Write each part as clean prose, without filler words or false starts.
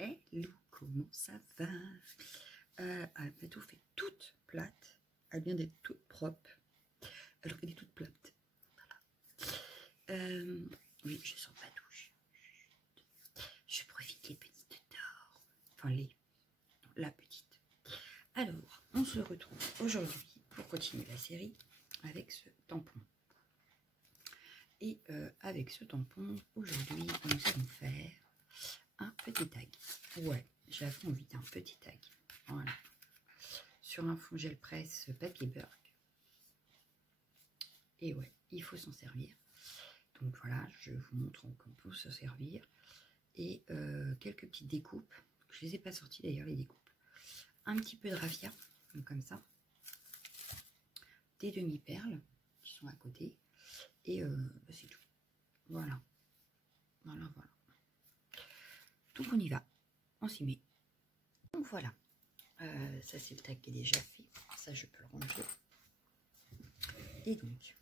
Hello, comment ça va? Elle m'a tout fait toute plate. Elle vient d'être toute propre. Alors qu'elle est toute plate. Voilà. Oui, je sens pas douche. Je profite les petites dors. Enfin, la petite. Alors, on se retrouve aujourd'hui pour continuer la série avec ce tampon. Et avec ce tampon, aujourd'hui, nous allons faire un petit tag. Ouais, j'avais envie d'un petit tag. Voilà. Sur un fond gel presse papier Burke. Et ouais, il faut s'en servir. Donc voilà, je vous montre comment on peut se servir. Et quelques petites découpes. Je les ai pas sorties d'ailleurs, les découpes. Un petit peu de raffia, comme ça. Des demi-perles qui sont à côté. Et c'est tout. Voilà. Voilà, voilà. Donc on y va. On s'y met. Donc voilà. Ça c'est le tag qui est déjà fait. Ça je peux le ranger. Et donc,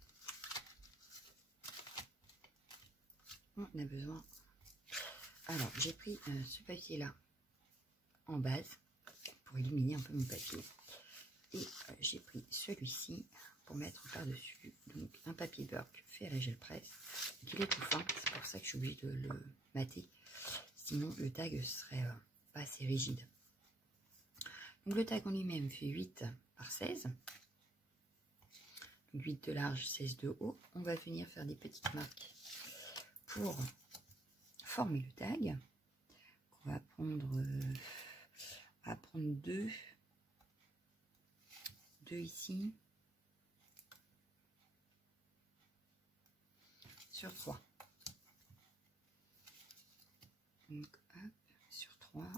on a besoin. Alors j'ai pris ce papier là en base pour illuminer un peu mon papier. Et j'ai pris celui-ci pour mettre par-dessus. Donc un papier Burke ferré gel presse. Il est tout fin, c'est pour ça que je suis obligée de le mater. Sinon le tag serait pas assez rigide. Donc le tag en lui-même fait 8 par 16. Donc 8 de large, 16 de haut. On va venir faire des petites marques pour former le tag. On va prendre deux ici sur 3. Donc hop, sur 3.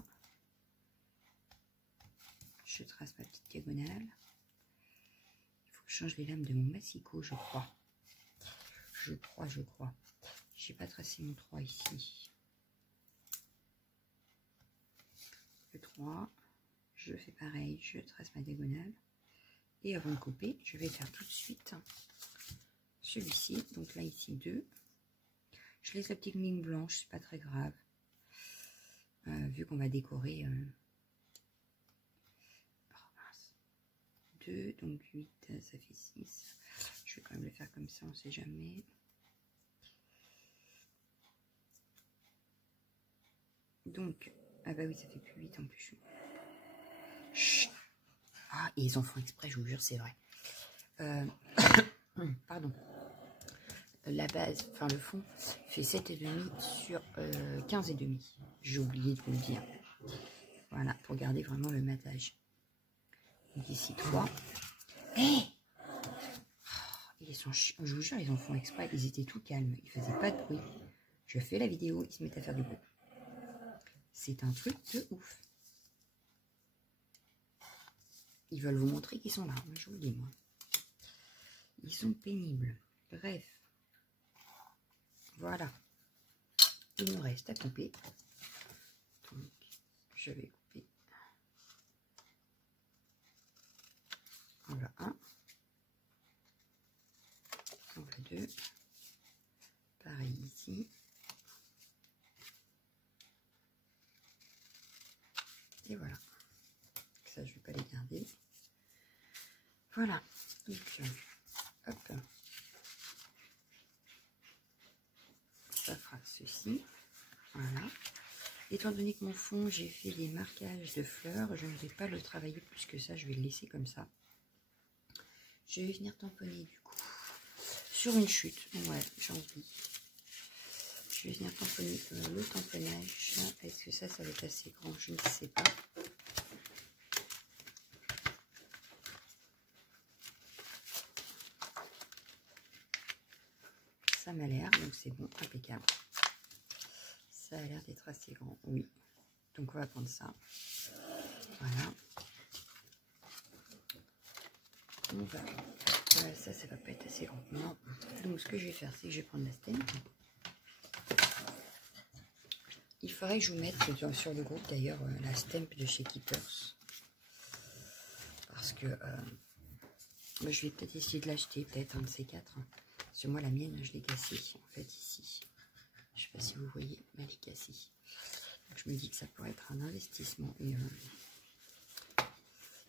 Je trace ma petite diagonale. Il faut que je change les lames de mon massicot, je crois. Je crois. J'ai pas tracé mon 3 ici. Le 3, je fais pareil, je trace ma diagonale. Et avant de couper, je vais faire tout de suite celui-ci. Donc là, ici, 2. Je laisse la petite ligne blanche, c'est pas très grave. Vu qu'on va décorer 2, donc 8, ça fait 6. Je vais quand même le faire comme ça, on sait jamais. Donc, ah bah oui, ça fait plus 8 en plus. Chut. Ah, et ils en font exprès, je vous jure, c'est vrai. Pardon. La base, enfin le fond, fait 7,5 sur 15,5. J'ai oublié de vous le dire. Voilà, pour garder vraiment le matage. Donc ici 3. Hey, ils sont chiants, je vous jure, ils en font exprès. Ils étaient tout calmes, ils faisaient pas de bruit. Je fais la vidéo, ils se mettent à faire du bruit. C'est un truc de ouf. Ils veulent vous montrer qu'ils sont là, je vous le dis, moi. Ils sont pénibles. Bref. Voilà. Il nous reste à couper. Donc, je vais couper. Voilà un. Voilà 2. Pareil ici. Et voilà. Ça, je ne vais pas les garder. Voilà. Donc, hop. Ça fera ceci. Voilà. Étant donné que mon fond, j'ai fait des marquages de fleurs, je ne vais pas le travailler plus que ça. Je vais le laisser comme ça. Je vais venir tamponner du coup sur une chute. Ouais, j'ai envie. Je vais venir tamponner le tamponnage. Est-ce que ça va être assez grand? Je ne sais pas. Ça m'a l'air, donc c'est bon, impeccable. Ça a l'air d'être assez grand, oui. Donc on va prendre ça. Voilà. On va. Voilà, ça va pas être assez grand. Non. Donc ce que je vais faire, c'est que je vais prendre la stamp. Il faudrait que je vous mette sur le groupe d'ailleurs la stamp de chez Keepers. Parce que moi, je vais peut-être essayer de l'acheter, peut-être un de ces 4. Parce que moi, la mienne, je l'ai cassée en fait ici. Je sais pas si vous voyez, mais elle est cassée. Donc, je je me dis que ça pourrait être un investissement.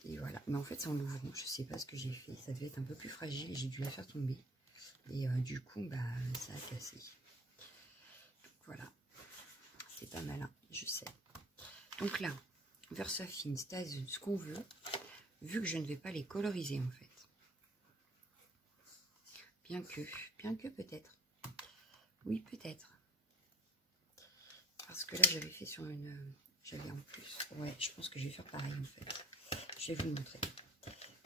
Et voilà. Mais en fait, c'est en l'ouvrant. Je sais pas ce que j'ai fait. Ça devait être un peu plus fragile et j'ai dû la faire tomber. Et du coup, bah, ça a cassé. Donc, voilà. C'est pas malin, je sais. Donc là, Versafine, Stase, ce qu'on veut. Vu que je ne vais pas les coloriser, en fait. Bien que peut-être. Oui, peut-être. Parce que là, j'avais fait sur une... J'avais en plus... Ouais, je pense que je vais faire pareil, en fait. Je vais vous le montrer.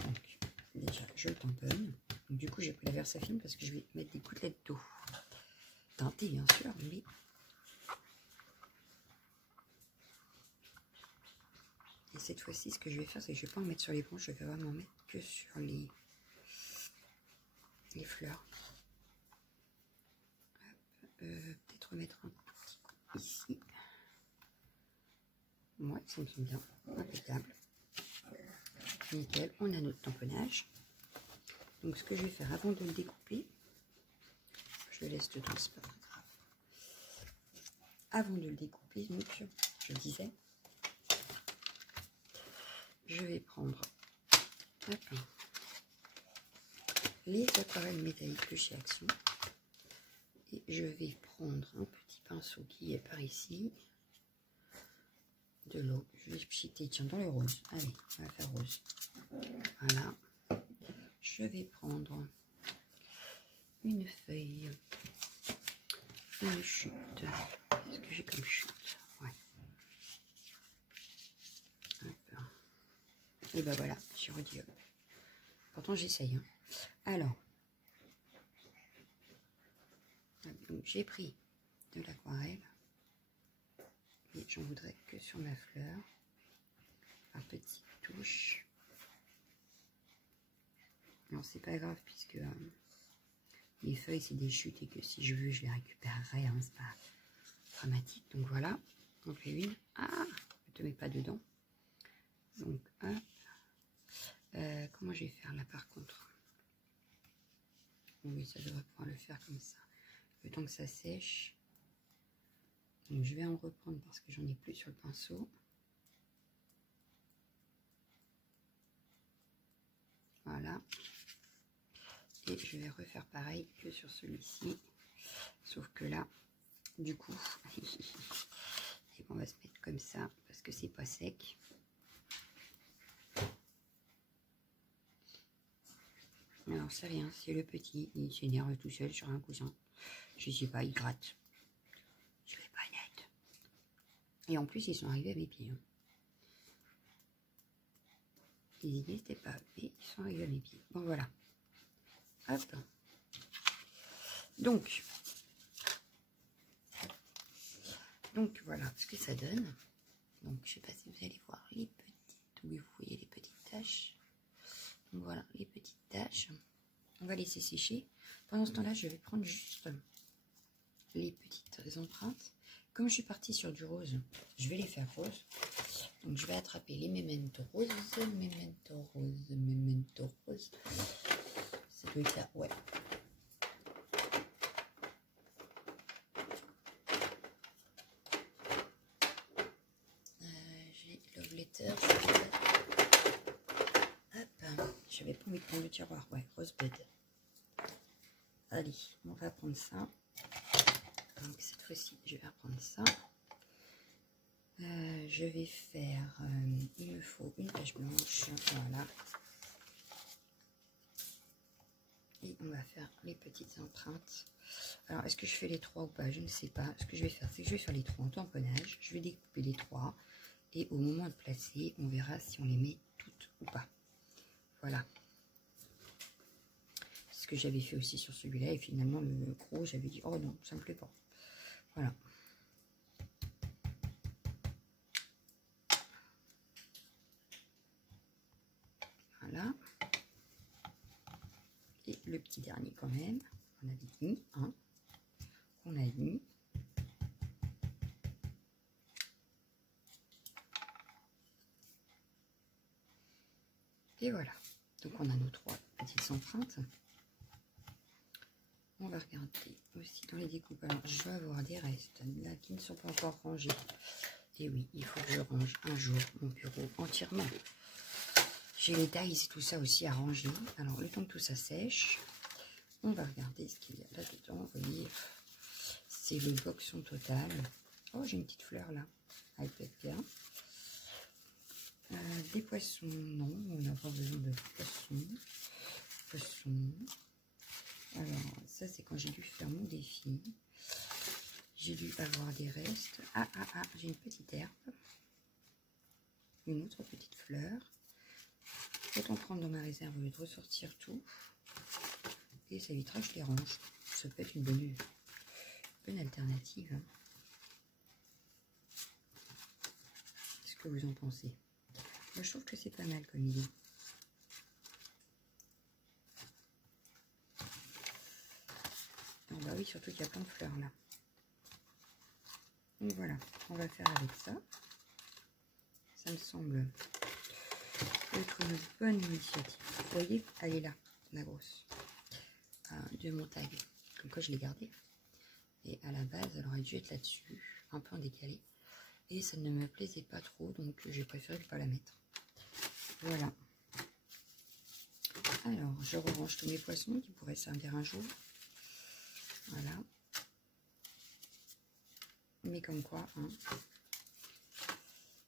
Donc, déjà, je le tamponne. Donc, du coup, j'ai pris la Versafine parce que je vais mettre des gouttelettes d'eau. Teintées, bien sûr, mais... Et cette fois-ci, ce que je vais faire, c'est que je ne vais pas en mettre sur les branches. Je vais vraiment en mettre que sur les fleurs. Peut-être remettre un petit coup ici. Ouais, ça me semble bien. Impeccable. Nickel. On a notre tamponnage. Donc, ce que je vais faire avant de le découper, je le laisse dedans, c'est pas très grave. Avant de le découper, donc, je disais, je vais prendre les aquarelles métalliques de chez Action. Et je vais prendre un petit pinceau qui est par ici. De l'eau. Je vais pchiter, tiens, dans le rose. Allez, on va faire rose. Voilà. Je vais prendre une feuille, une chute. Qu'est-ce que j'ai comme chute? Ouais. Hop. Et ben voilà, j'ai redit hop. Pourtant, j'essaye. Hein. Alors, donc j'ai pris de l'aquarelle. Et j'en voudrais que sur ma fleur. Un petit touche. Alors, c'est pas grave puisque les feuilles, c'est des chutes et que si je veux, je les récupérerai. Hein, c'est pas dramatique. Donc voilà, on fait une. Ah, ne te mets pas dedans. Donc, hop. Comment je vais faire là par contre? Oui, ça devrait pouvoir le faire comme ça. Le temps que ça sèche. Donc, je vais en reprendre parce que j'en ai plus sur le pinceau. Voilà. Et je vais refaire pareil que sur celui-ci. Sauf que là, du coup, on va se mettre comme ça parce que c'est pas sec. Alors, c'est rien, c'est le petit. Il s'énerve tout seul sur un coussin. Je sais pas, il gratte. Je vais pas net. Et en plus, ils sont arrivés à mes pieds. Hein. Ils n'existaient pas, mais ils sont arrivés à mes pieds. Bon, voilà. Hop. Donc voilà ce que ça donne. Donc, je sais pas si vous allez voir les petites. Oui, vous voyez les petites taches. Donc, voilà, les petites taches. On va laisser sécher. Pendant ce temps-là, je vais prendre juste les petites empreintes. Comme je suis partie sur du rose, je vais les faire rose. Donc, je vais attraper les Memento rose, Memento rose, Memento rose. Ça doit être là, ouais. J'ai Love Letter. Hop, j'avais pas envie de prendre le tiroir, ouais, Rosebud. Allez, on va prendre ça. Donc cette fois-ci, je vais reprendre ça. Je vais faire, il me faut une tache blanche, voilà. Et on va faire les petites empreintes. Alors, est-ce que je fais les trois ou pas? Je ne sais pas. Ce que je vais faire, c'est que je vais faire les trois en tamponnage. Je vais découper les trois. Et au moment de placer, on verra si on les met toutes ou pas. Voilà. C'est ce que j'avais fait aussi sur celui-là. Et finalement, le gros, j'avais dit, oh non, ça me plaît pas. Voilà. Voilà. Et le petit dernier quand même. On avait mis un. On a mis. Et voilà. Donc on a nos trois petites empreintes. On va regarder aussi dans les découpes. Alors je vais avoir des restes là qui ne sont pas encore rangés. Et oui, il faut que je range un jour mon bureau entièrement. J'ai les tailles et tout ça aussi à ranger. Alors, le temps que tout ça sèche, on va regarder ce qu'il y a là-dedans. Vous voyez, c'est le boxon total. Oh, j'ai une petite fleur là. Elle peut être bien. Des poissons, non, on n'a pas besoin de poissons. Alors, ça, c'est quand j'ai dû faire mon défi. J'ai dû avoir des restes. J'ai une petite herbe. Une autre petite fleur. Autant prendre dans ma réserve au lieu de ressortir tout. Et ça évitera que je les range. Ça peut être une bonne alternative. Hein. Qu'est-ce que vous en pensez? Moi, je trouve que c'est pas mal comme idée. Oh, bah oui, surtout qu'il y a plein de fleurs là. Donc voilà, on va faire avec ça. Ça me semble être une bonne initiative. Vous voyez, elle est là, la grosse, de mon tag. Comme quoi je l'ai gardée. Et à la base, elle aurait dû être là-dessus, un peu en décalé. Et ça ne me plaisait pas trop, donc j'ai préféré ne pas la mettre. Voilà. Alors, je range tous mes poissons qui pourraient servir un jour. Voilà. Mais comme quoi, hein,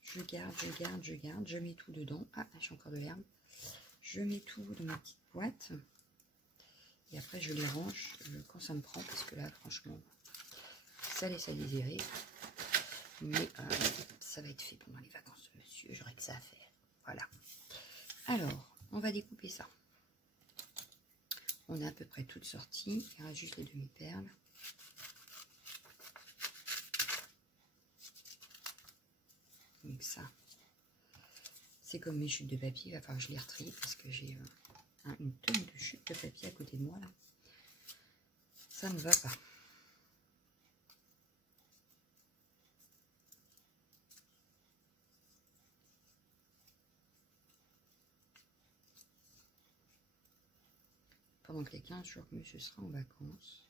je garde, je mets tout dedans. Ah, j'ai encore de l'herbe. Je mets tout dans ma petite boîte. Et après, je les range quand ça me prend, parce que là, franchement, ça laisse à désirer. Mais ça va être fait pendant les vacances de monsieur. J'aurai que ça à faire. Voilà. Alors, on va découper ça. On a à peu près toutes sorties. Il reste juste les demi-perles. Donc ça, c'est comme mes chutes de papier. Il va falloir que je les retrie parce que j'ai une tonne de chutes de papier à côté de moi là. Ça ne va pas. Pendant que les 15 jours que monsieur sera en vacances,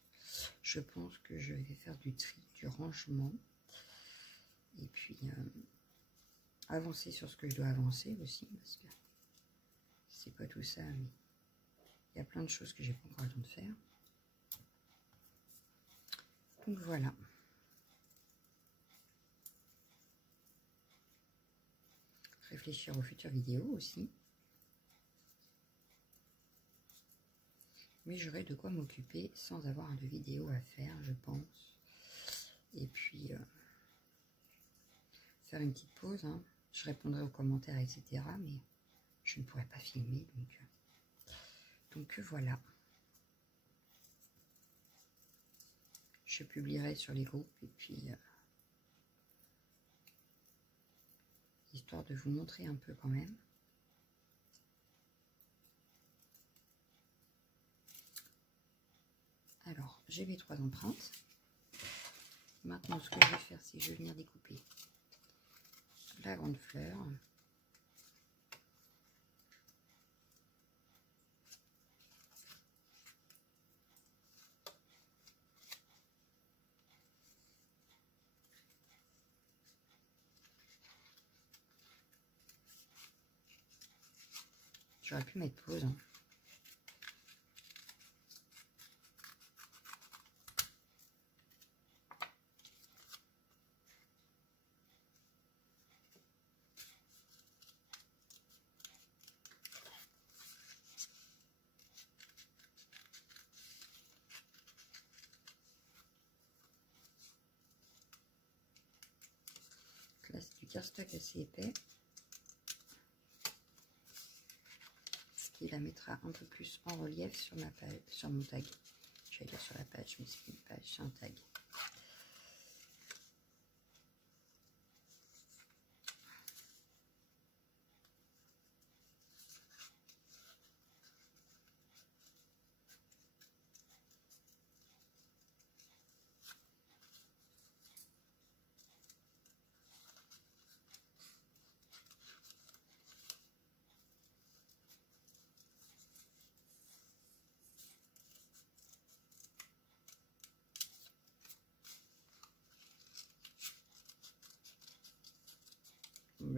je pense que je vais faire du tri, du rangement. Et puis avancer sur ce que je dois avancer aussi, parce que c'est pas tout ça, mais il y a plein de choses que j'ai pas encore le temps de faire. Donc voilà. Réfléchir aux futures vidéos aussi. Mais j'aurai de quoi m'occuper sans avoir de vidéo à faire, je pense. Et puis, faire une petite pause. Hein. Je répondrai aux commentaires, etc. Mais je ne pourrai pas filmer. Donc voilà. Je publierai sur les groupes. Et puis, histoire de vous montrer un peu quand même. Alors, j'ai mes 3 empreintes. Maintenant, ce que je vais faire, c'est que je vais venir découper la grande fleur. J'aurais pu mettre pause. Hein. Là, c'est du cardstock assez épais. Ce qui la mettra un peu plus en relief sur ma page, sur mon tag. J'allais dire sur la page, mais c'est une page, c'est un tag.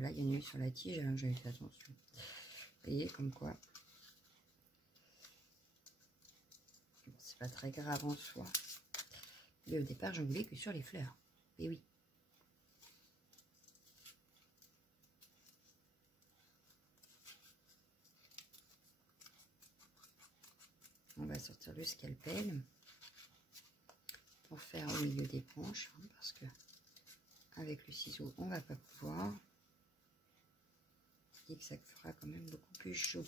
Là, il y en a eu sur la tige, alors j'avais fait attention. Vous voyez, comme quoi. Bon, c'est pas très grave en soi. Mais au départ, je voulais que sur les fleurs. Et oui. On va sortir le scalpel pour faire au milieu des branches, hein, parce que avec le ciseau, on va pas pouvoir. Et que ça fera quand même beaucoup plus chaud.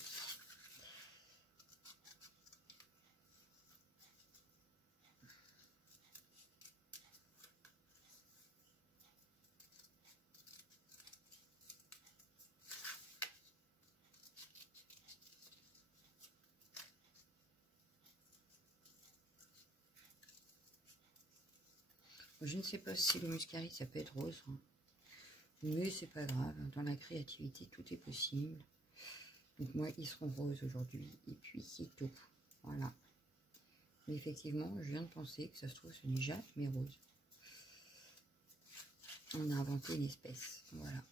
Je ne sais pas si le muscari ça peut être rose, hein. Mais c'est pas grave, dans la créativité tout est possible. Donc moi ils seront roses aujourd'hui et puis c'est tout. Voilà. Mais effectivement je viens de penser que ça se trouve ce n'est jamais rose. On a inventé une espèce, voilà.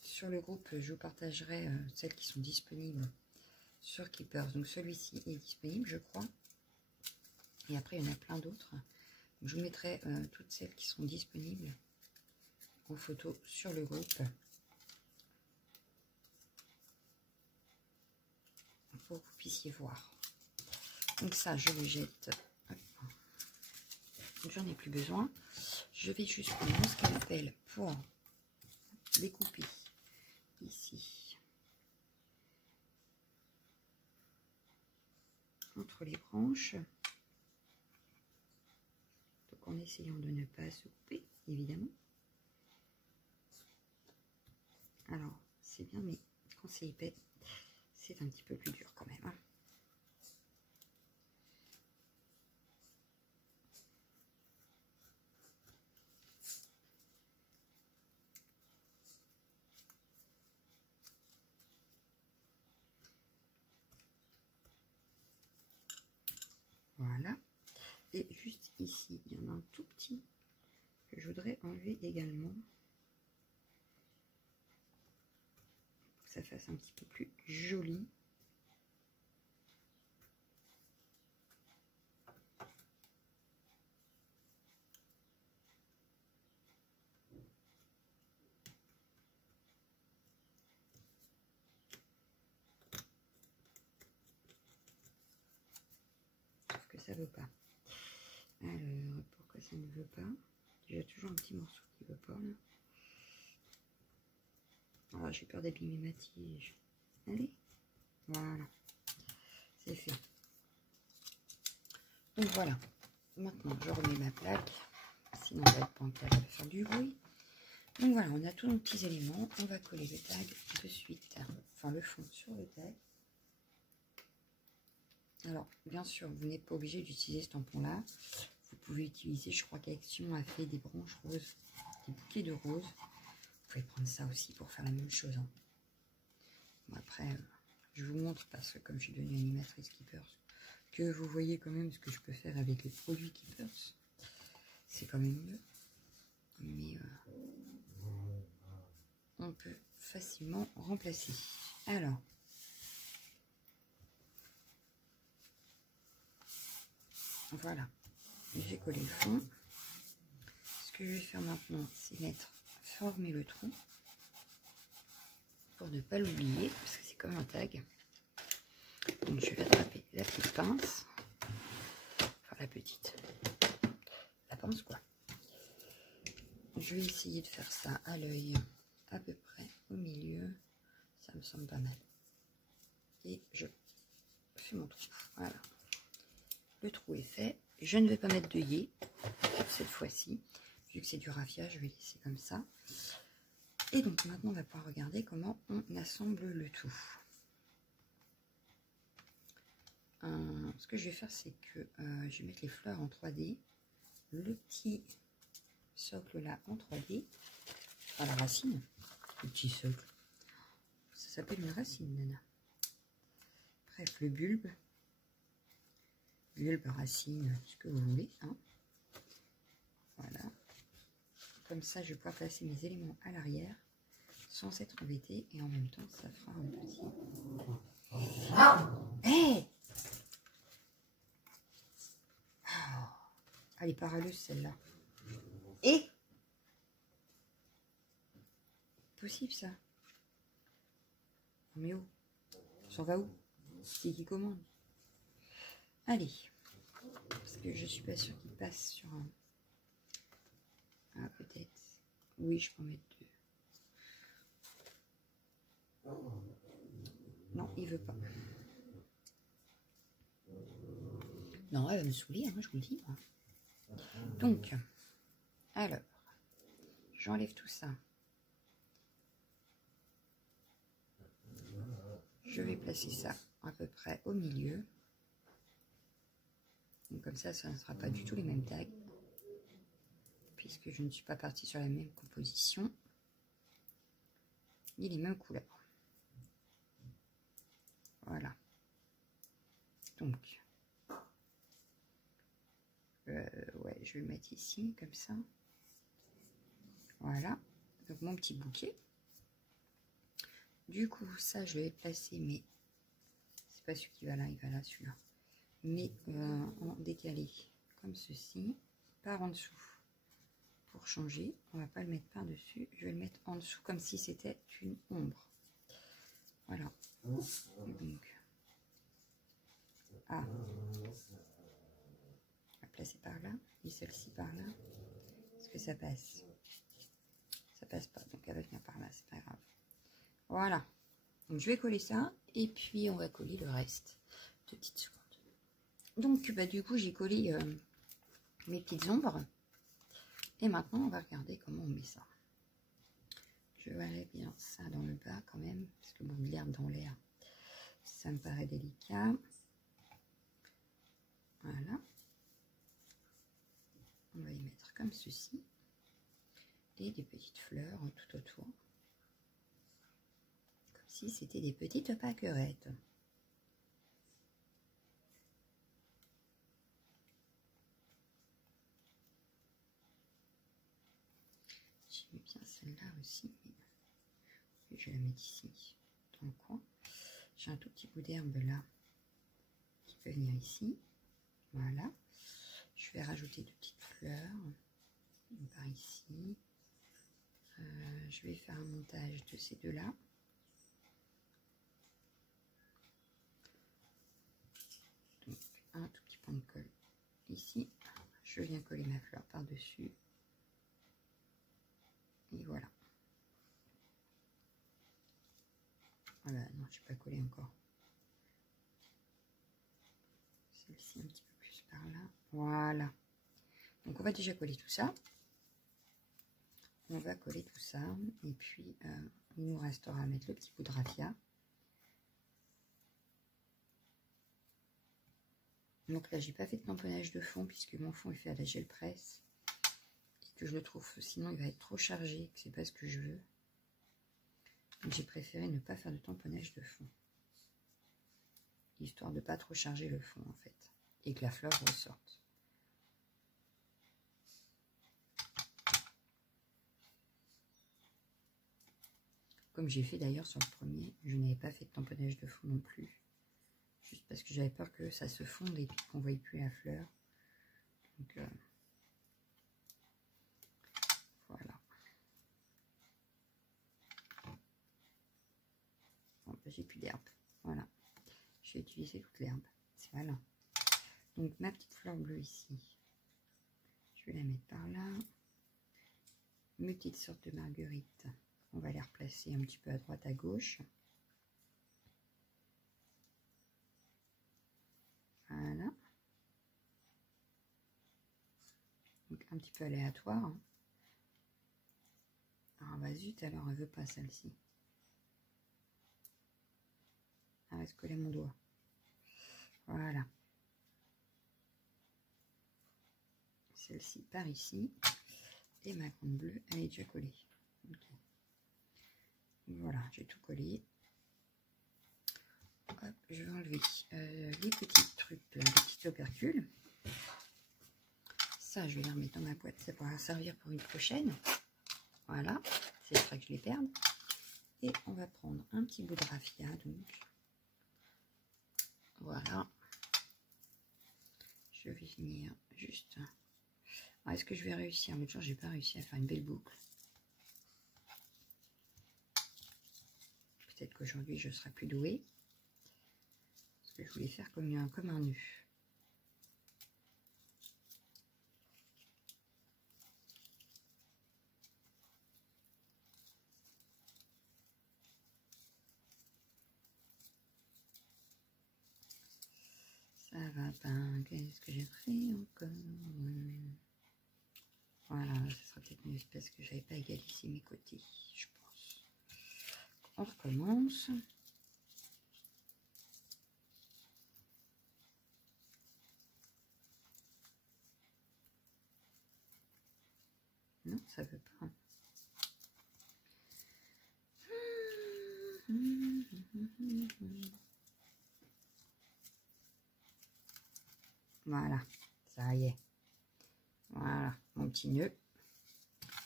Sur le groupe je vous partagerai celles qui sont disponibles sur Keepers. Donc celui-ci est disponible je crois. Et après, il y en a plein d'autres. Je vous mettrai toutes celles qui sont disponibles en photo sur le groupe. Pour que vous puissiez voir. Donc ça, je le jette. J'en ai plus besoin. Je vais juste prendre mon scalpel pour découper ici. Entre les branches. En essayant de ne pas se couper, évidemment. Alors, c'est bien, mais quand c'est épais, c'est un petit peu plus dur quand même. Hein. Voilà. Et juste ici, il y en a un tout petit que je voudrais enlever également. Pour que ça fasse un petit peu plus joli. Sauf que ça veut pas. Alors, pourquoi ça ne veut pas? Il y a toujours un petit morceau qui veut pas là. Ah, j'ai peur d'abîmer ma tige. Allez, voilà, c'est fait. Donc voilà, maintenant je remets ma plaque, sinon on va être bancal, ça va faire du bruit. Donc voilà, on a tous nos petits éléments, on va coller le tag de suite, enfin le fond sur le tag. Alors, bien sûr, vous n'êtes pas obligé d'utiliser ce tampon-là. Vous pouvez utiliser, je crois qu'Action a fait des branches roses, des bouquets de roses. Vous pouvez prendre ça aussi pour faire la même chose. Hein. Bon, après, je vous montre parce que comme je suis devenue animatrice Keepers, que vous voyez quand même ce que je peux faire avec les produits Keepers. C'est quand même mieux. Mais on peut facilement remplacer. Alors, voilà, j'ai collé le fond. Ce que je vais faire maintenant, c'est former le trou pour ne pas l'oublier, parce que c'est comme un tag. Donc je vais attraper la petite pince, enfin la pince quoi. Je vais essayer de faire ça à l'œil, à peu près au milieu, ça me semble pas mal. Et je fais mon trou, voilà. Le trou est fait. Je ne vais pas mettre d'œillet cette fois-ci. Vu que c'est du raffia, je vais laisser comme ça. Et donc maintenant, on va pouvoir regarder comment on assemble le tout. Ce que je vais faire, c'est que je vais mettre les fleurs en 3D. Le petit socle là en 3D. Enfin, la racine. Le petit socle. Ça s'appelle une racine, nana. Bref, le bulbe. Bulbe, racine, ce que vous voulez. Hein. Comme ça, je vais pouvoir placer mes éléments à l'arrière sans s'être embêtée. Et en même temps, ça fera un petit... Hey, oh, elle est paraleuse, celle-là. Et possible, ça. Mais oh, ça va où? C'est qui commande? Allez. Parce que je suis pas sûre qu'il passe sur un... Ah, peut-être. Oui, je peux en mettre 2. Non, il veut pas. Non, elle va me saouler, hein, je vous le dis. Moi. Donc, alors, j'enlève tout ça. Je vais placer ça à peu près au milieu. Donc comme ça ne sera pas du tout les mêmes tags. Puisque je ne suis pas partie sur la même composition. Ni les mêmes couleurs. Voilà. Donc, ouais, je vais le mettre ici, comme ça. Voilà. Donc mon petit bouquet. Du coup, ça, je vais placer mes... C'est pas celui qui va là, il va là, celui-là. Mais en décalé, comme ceci, par en dessous. Pour changer, on va pas le mettre par-dessus, je vais le mettre en dessous, comme si c'était une ombre. Voilà. Donc, on va placer par là, et celle-ci par là. Est-ce que ça passe? Ça passe pas, donc elle va venir par là, c'est pas grave. Voilà. Donc je vais coller ça, et puis on va coller le reste. 2 petites secondes. Donc bah, du coup j'ai collé mes petites ombres. Et maintenant on va regarder comment on met ça. Je vais aller bien ça dans le bas quand même, parce que bon, l'herbe dans l'air, ça me paraît délicat. Voilà. On va y mettre comme ceci. Et des petites fleurs tout autour. Comme si c'était des petites pâquerettes. J'aime bien celle-là aussi, mais je vais la mettre ici, dans le coin. J'ai un tout petit bout d'herbe là, qui peut venir ici. Voilà. Je vais rajouter 2 petites fleurs, par ici. Je vais faire un montage de ces deux-là. Donc, un tout petit point de colle ici. Je viens coller ma fleur par-dessus. Et voilà. Voilà, non, je n'ai pas collé encore. Celle-ci un petit peu plus par là. Voilà. Donc, on va déjà coller tout ça. On va coller tout ça. Et puis, il nous restera à mettre le petit bout de raffia. Donc là, j'ai pas fait de tamponnage de fond puisque mon fond est fait à la gel presse. Et que je le trouve, sinon il va être trop chargé, que c'est pas ce que je veux. Donc j'ai préféré ne pas faire de tamponnage de fond. Histoire de pas trop charger le fond en fait. Et que la fleur ressorte. Comme j'ai fait d'ailleurs sur le premier, je n'avais pas fait de tamponnage de fond non plus. Juste parce que j'avais peur que ça se fonde et qu'on ne voie plus la fleur. Donc voilà. Bon, ben, j'ai plus d'herbe. Voilà. J'ai utilisé toute l'herbe. C'est malin. Donc ma petite fleur bleue ici. Je vais la mettre par là. Mes petites sortes de marguerites. On va les replacer un petit peu à droite, à gauche. Voilà. Donc un petit peu aléatoire. Hein. Ah bah zut, alors elle veut pas celle-ci. Elle reste collée à mon doigt. Voilà. Celle-ci par ici. Et ma grande bleue, elle est déjà collée. Okay. Voilà, j'ai tout collé. Hop, je vais enlever les petits trucs, les petits opercules. Ça, je vais les remettre dans ma boîte, ça pourra servir pour une prochaine. Voilà, c'est vrai que je les perde. Et on va prendre un petit bout de raffia, donc. Voilà. Je vais venir juste... Est-ce que je vais réussir? Mais toujours, j'ai pas réussi à faire une belle boucle. Peut-être qu'aujourd'hui, je serai plus douée. Parce que je voulais faire comme un nœud. Ça va pas. Qu'est-ce que j'ai fait encore? Voilà, ça sera peut-être mieux parce que j'avais pas égalisé mes côtés, je pense. On recommence. Non, ça veut pas. Voilà, ça y est. Voilà, mon petit nœud.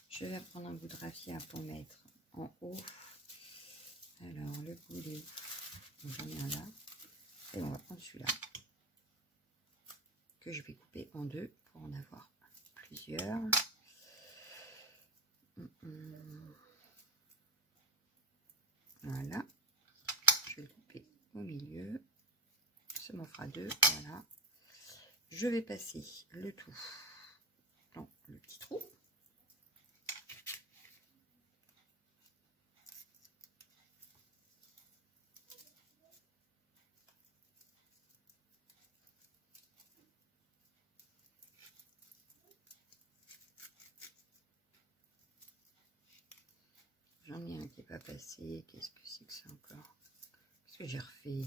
Je vais prendre un bout de raffia pour mettre en haut. Alors, le bout il est où? J'en ai un là. Et on va prendre celui-là. Que je vais couper en deux pour en avoir plusieurs. Voilà. Je vais le couper au milieu. Ça m'en fera deux. Voilà. Je vais passer le tout dans le petit trou. J'en ai un qui n'est pas passé. Qu'est-ce que c'est que ça encore? Qu'est-ce que j'ai refait?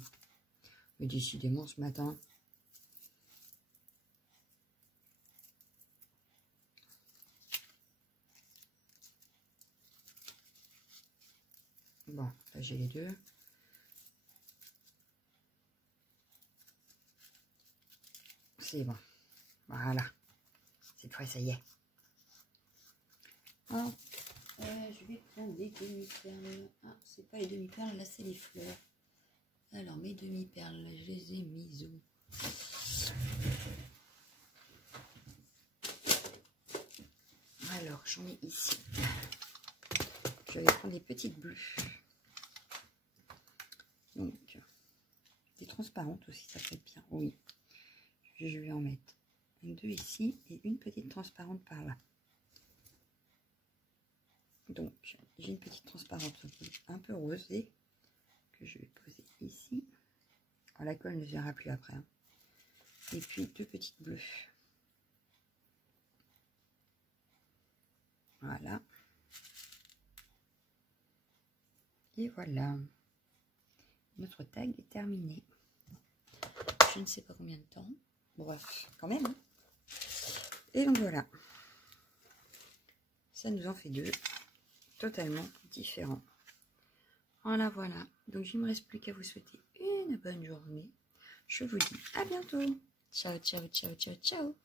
Mais décidément ce matin. Bon, là j'ai les deux. C'est bon. Voilà. Cette fois, ça y est. Alors, je vais prendre des demi-perles. Ah, c'est pas les demi-perles, là c'est les fleurs. Alors, mes demi-perles, je les ai mises où? Alors, j'en ai ici. Je vais prendre des petites bleues. Donc, des transparentes aussi, ça fait bien. Oui. Je vais en mettre deux ici et une petite transparente par là. Donc, j'ai une petite transparente un peu rosée que je vais poser ici. Alors, la colle ne viendra plus après. Hein. Et puis, deux petites bleues. Voilà. Et voilà. Notre tag est terminé. Je ne sais pas combien de temps. Bref, quand même. Hein. Et donc, voilà. Ça nous en fait deux. Totalement différents. Voilà, voilà. Donc, il ne me reste plus qu'à vous souhaiter une bonne journée. Je vous dis à bientôt. Ciao, ciao, ciao, ciao, ciao.